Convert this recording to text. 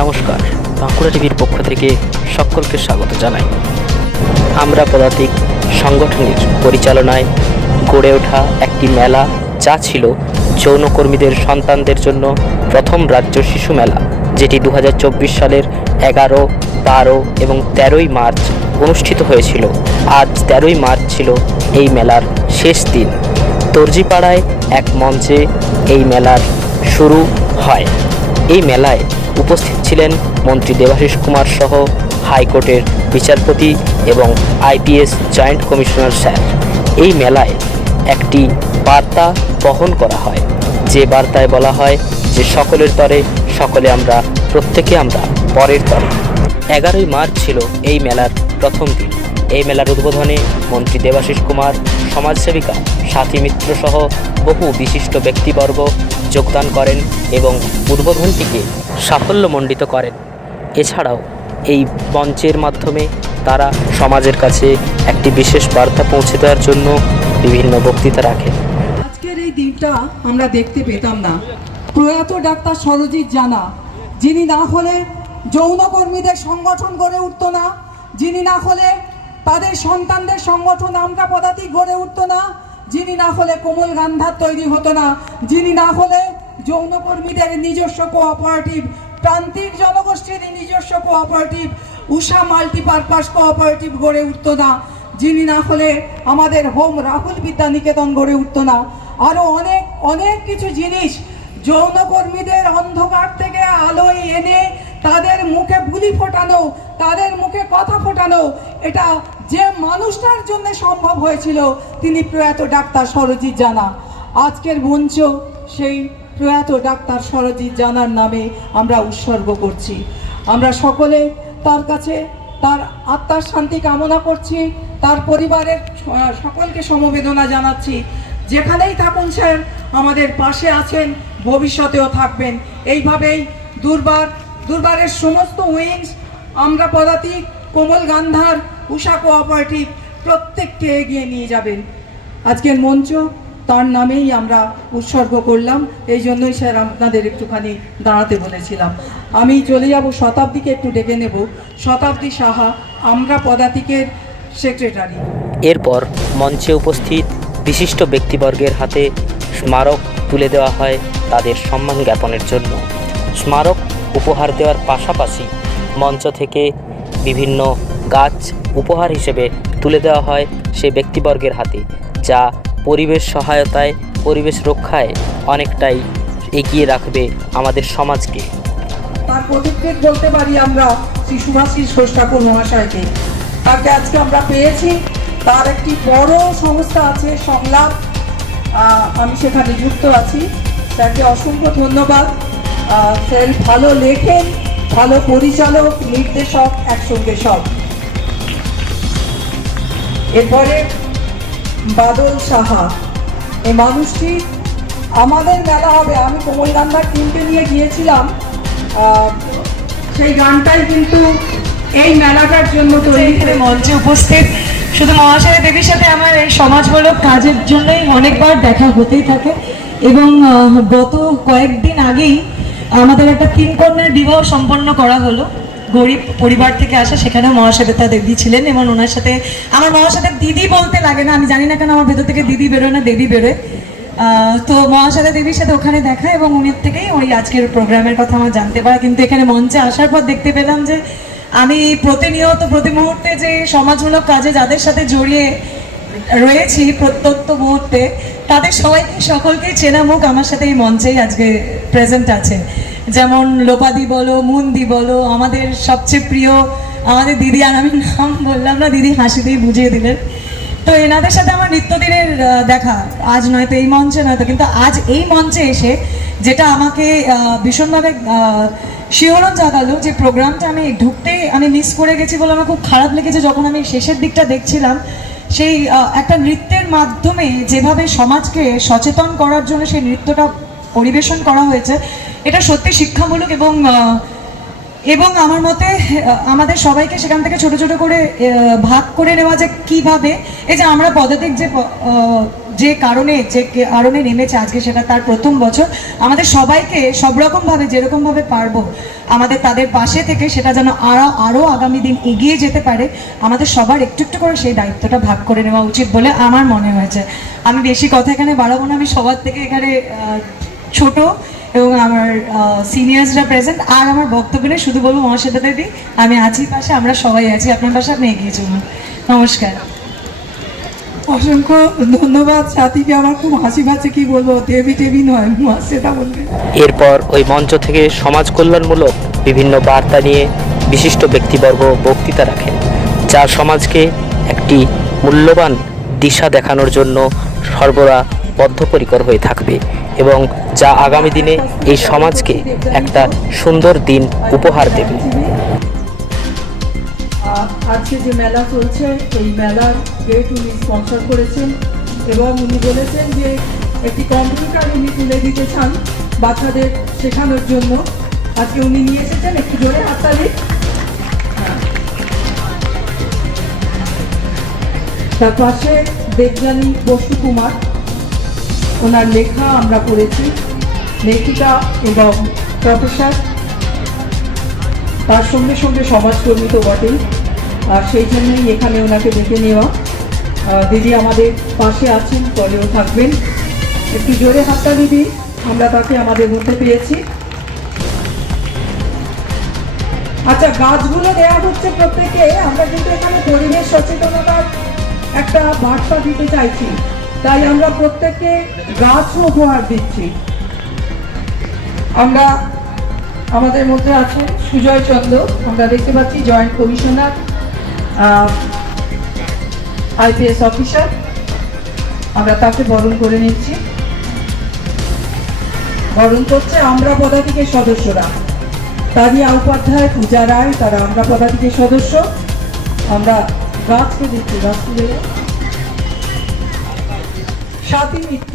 নমস্কার, বাঁকুড়া টিভির পক্ষ থেকে সকলকে স্বাগত জানাই। আমরা পদাতিক সংগঠনের পরিচালনায় গড়ে ওঠা একটি মেলা, যা ছিল যৌনকর্মীদের সন্তানদের জন্য প্রথম রাজ্য শিশু মেলা, যেটি 2024 সালের 11, 12 এবং 13ই মার্চ অনুষ্ঠিত হয়েছিল। আজ 13ই মার্চ ছিল এই মেলার শেষ দিন। দর্জিপাড়ায় এক মঞ্চে এই মেলার শুরু হয়। এই মেলায় উপস্থিত ছিলেন মন্ত্রী দেবাশিস কুমার সহ হাইকোর্টের বিচারপতি এবং IPS জয়েন্ট কমিশনার স্যার। এই মেলায় একটি বার্তা বহন করা হয়, যে বার্তায় বলা হয় যে সকলের তরে সকলে আমরা, প্রত্যেকে আমরা পরের তরে। 11ই মার্চ ছিল এই মেলার প্রথম দিন। এই মেলার উদ্বোধনে মন্ত্রী দেবাশিস কুমার, সমাজসেবিকা সাথী মিত্র সহ বহু বিশিষ্ট ব্যক্তিবর্গ যোগদান করেন এবং উদ্বোধনটিকে সাফল্যমণ্ডিত করেন। এছাড়াও এই মঞ্চের মাধ্যমে তারা সমাজের কাছে একটি বিশেষ বার্তা পৌঁছে দেওয়ার জন্য বিভিন্ন বক্তৃতা রাখেন। আজকের এই দিনটা আমরা দেখতে পেতাম না। প্রয়াত ডাক্তার সরজিৎ জানা, যিনি না হলে যৌনকর্মীদের সংগঠন গড়ে উঠতো না, যিনি না হলে তাদের সন্তানদের সংগঠন আমরা পদাতিক গড়ে উঠতো না, যিনি না হলে কোমল গান্ধার তৈরি হতো না, যিনি না হলে যৌনকর্মীদের নিজস্ব কোঅপারেটিভ, প্রান্তিক জনগোষ্ঠীর নিজস্ব কোঅপারেটিভ, উষা মাল্টিপারপাস কোঅপারেটিভ গড়ে উঠতো না, যিনি না হলে আমাদের হোম রাহুল বিদ্যানিকেতন গড়ে উঠতো না। আরও অনেক অনেক কিছু জিনিস যৌনকর্মীদের অন্ধকার থেকে আলোয় এনে তাদের মুখে বুলি ফোটানো, তাদের মুখে কথা ফোটানো, এটা যে মানুষটার জন্য সম্ভব হয়েছিল তিনি প্রয়াত ডাক্তার সরজিৎ জানা। আজকের মঞ্চ সেই প্রয়াত ডাক্তার সরজিৎ জানার নামে আমরা উৎসর্গ করছি। আমরা সকলে তার কাছে তার আত্মার শান্তি কামনা করছি, তার পরিবারের সকলকে সমবেদনা জানাচ্ছি। যেখানেই থাকুন স্যার, আমাদের পাশে আছেন, ভবিষ্যতেও থাকবেন। এইভাবেই দুর্বারের সমস্ত উইংস, আমরা পদাতিক, কোমল গান্ধার, উষা কোঅপারেটিভ প্রত্যেককে এগিয়ে নিয়ে যাবেন। আজকের মঞ্চ তার নামেই আমরা উৎসর্গ করলাম। এই জন্যই স্যার আপনাদের একটুখানি দাঁড়াতে বলেছিলাম। আমি চলে যাব শতাব্দীকে, একটু ডেকে নেব। শতাব্দী সাহা, আমরা পদাতিকের সেক্রেটারি। এরপর মঞ্চে উপস্থিত বিশিষ্ট ব্যক্তিবর্গের হাতে স্মারক তুলে দেওয়া হয় তাদের সম্মান জ্ঞাপনের জন্য। স্মারক উপহার দেওয়ার পাশাপাশি মঞ্চ থেকে বিভিন্ন গাছ উপহার হিসেবে তুলে দেওয়া হয় সেই ব্যক্তিবর্গের হাতে, যা পরিবেশ সহায়তায়, পরিবেশ রক্ষায় অনেকটাই এগিয়ে রাখবে আমাদের সমাজকে। তার প্রতিক্রিয়া বলতে পারি আমরা শ্রী সুভাষিস ঘোষ ঠাকুর মহাশয়কে। তাকে আজকে আমরা পেয়েছি। তার একটি বড় সংস্থা আছে সংলাপ, আমি সেখানে যুক্ত আছি। তাকে অসংখ্য ধন্যবাদ। স্যার ভালো লেখেন, ভালো পরিচালক, নির্দেশক, একসঙ্গে সব। এরপরে বাদল সাহা, এই মানুষটি, আমাদের মেলা হবে, আমি কোমল গান্ধার টিমকে নিয়ে গিয়েছিলাম, সেই গানটাই কিন্তু এই মেলাটার জন্য তৈরি করে। মঞ্চে উপস্থিত শুধু মহাশয়া দেবীর সাথে আমার এই সমাজমূলক কাজের জন্যই অনেকবার দেখা হতেই থাকে, এবং গত কয়েকদিন আগেই আমাদের একটা 3 কন্যার বিবাহ সম্পন্ন করা হলো। গরিব পরিবার থেকে আসা, সেখানে মহাশ্বেতা দেবী ছিলেন, এবং ওনার সাথে আমার মহাশ্বেতা দিদি বলতে লাগে না, আমি জানি না কেন আমার ভেতর থেকে দিদি বেরোয় না, দেবী বেরোয়। তো মহাশ্বেতা দেবীর সাথে ওখানে দেখা, এবং উনির থেকেই ওই আজকের প্রোগ্রামের কথা আমার জানতে পারা। কিন্তু এখানে মঞ্চে আসার পর দেখতে পেলাম যে আমি প্রতিনিয়ত প্রতি মুহূর্তে যে সমাজমূলক কাজে যাদের সাথে জড়িয়ে রয়েছি প্রত্যন্ত মুহূর্তে, তাদের সকলকেই চেনা মুখ আমার সাথে এই মঞ্চেই আজকে প্রেজেন্ট আছে। যেমন লোপাদি বলো, মুন্দি বলো, আমাদের সবচেয়ে প্রিয় আমাদের দিদি, আর আমি নাম বললাম না, দিদি হাসিতেই বুঝিয়ে দিলেন। তো এনাদের সাথে আমার নিত্যদিনের দেখা, আজ নয়তো এই মঞ্চে, নয়তো কিন্তু আজ এই মঞ্চে এসে যেটা আমাকে ভীষণভাবে শিহরণ জাগালো, যে প্রোগ্রামটা আমি ঢুকতেই আমি মিস করে গেছি বলে আমার খুব খারাপ লেগেছে। যখন আমি শেষের দিকটা দেখছিলাম, সেই একটা নৃত্যের মাধ্যমে যেভাবে সমাজকে সচেতন করার জন্য সেই নৃত্যটা পরিবেশন করা হয়েছে, এটা সত্যি শিক্ষামূলক, এবং আমার মতে আমাদের সবাইকে সেখান থেকে ছোট ছোট করে ভাগ করে নেওয়া, যে কিভাবে এই যে আমরা পদাতিক যে কারণে নেমেছে আজকে, সেটা তার প্রথম বছর। আমাদের সবাইকে সব রকমভাবে যেরকমভাবে পারবো আমাদের তাদের পাশে থেকে সেটা যেন আরও আগামী দিন এগিয়ে যেতে পারে, আমাদের সবার একটু একটু করে সেই দায়িত্বটা ভাগ করে নেওয়া উচিত বলে আমার মনে হয়েছে। আমি বেশি কথা এখানে বাড়াবো না, আমি সবার থেকে এখানে ছোট এবং আমার সিনিয়র্সরা প্রেজেন্ট। আর আমার বক্তব্য নেই, শুধু বলবো মহাশ্বেতা দেবী আমি আছি পাশে, আমরা সবাই আছি আপনার পাশে, আপনি এগিয়ে চলুন। নমস্কার। অসংখ্য ধন্যবাদ সাথীকে। আমার খুব হাসি পাচ্ছে, কি বলবো, দেবী টেবি নয়, সেটা বলবে। এরপর ওই মঞ্চ থেকে সমাজ কল্যাণমূলক বিভিন্ন বার্তা নিয়ে বিশিষ্ট ব্যক্তিবর্গ বক্তৃতা রাখেন, যা সমাজকে একটি মূল্যবান দিশা দেখানোর জন্য সর্বদা বদ্ধপরিকর হয়ে থাকবে এবং যা আগামী দিনে এই সমাজকে একটা সুন্দর দিন উপহার দেবে। আজকে যে মেলা চলছে এই মেলার গেট উনি স্পন্সর করেছেন এবং উনি বলেছেন যে একটি কম্পিউটার উনি তুলে দিতে চান বাচ্চাদের শেখানোর জন্য। আজকে উনি নিয়ে এসেছেন, একটু জোরে হাততালি। তার পাশে দেবযানী বসু কুমার, ওনার লেখা আমরা পড়েছি, লেখিকা এবং প্রফেসর, তার সঙ্গে সঙ্গে সমাজকর্মী তো বটেই, আর সেই জন্যই এখানে ওনাকে ডেকে নেওয়া। দিদি আমাদের পাশে আছেন, পরেও থাকবেন। একটু জোরে হাতটা দিদি, আমরা তাকে আমাদের মধ্যে পেয়েছি। আচ্ছা, গাছগুলো দেওয়া হচ্ছে প্রত্যেকে। আমরা কিন্তু এখানে পরিবেশ সচেতনতার একটা বার্তা দিতে চাইছি, তাই আমরা প্রত্যেককে গাছও উপহার দিচ্ছি। আমরা আমাদের মধ্যে আছেন সুজয় চন্দ্র, আমরা দেখতে পাচ্ছি জয়েন্ট কমিশনার, IPS অফিসার, আমরা তাকে বরণ করে নিচ্ছি। বরণ করছে আমরা পদাতিকের সদস্যরা, তানিয়া উপাধ্যায়, পূজা রায়, তারা আমরা পদাতিকের সদস্য। আমরা গাছকে দিচ্ছি, গাছকে দেবো। স্বাতী মিত্র।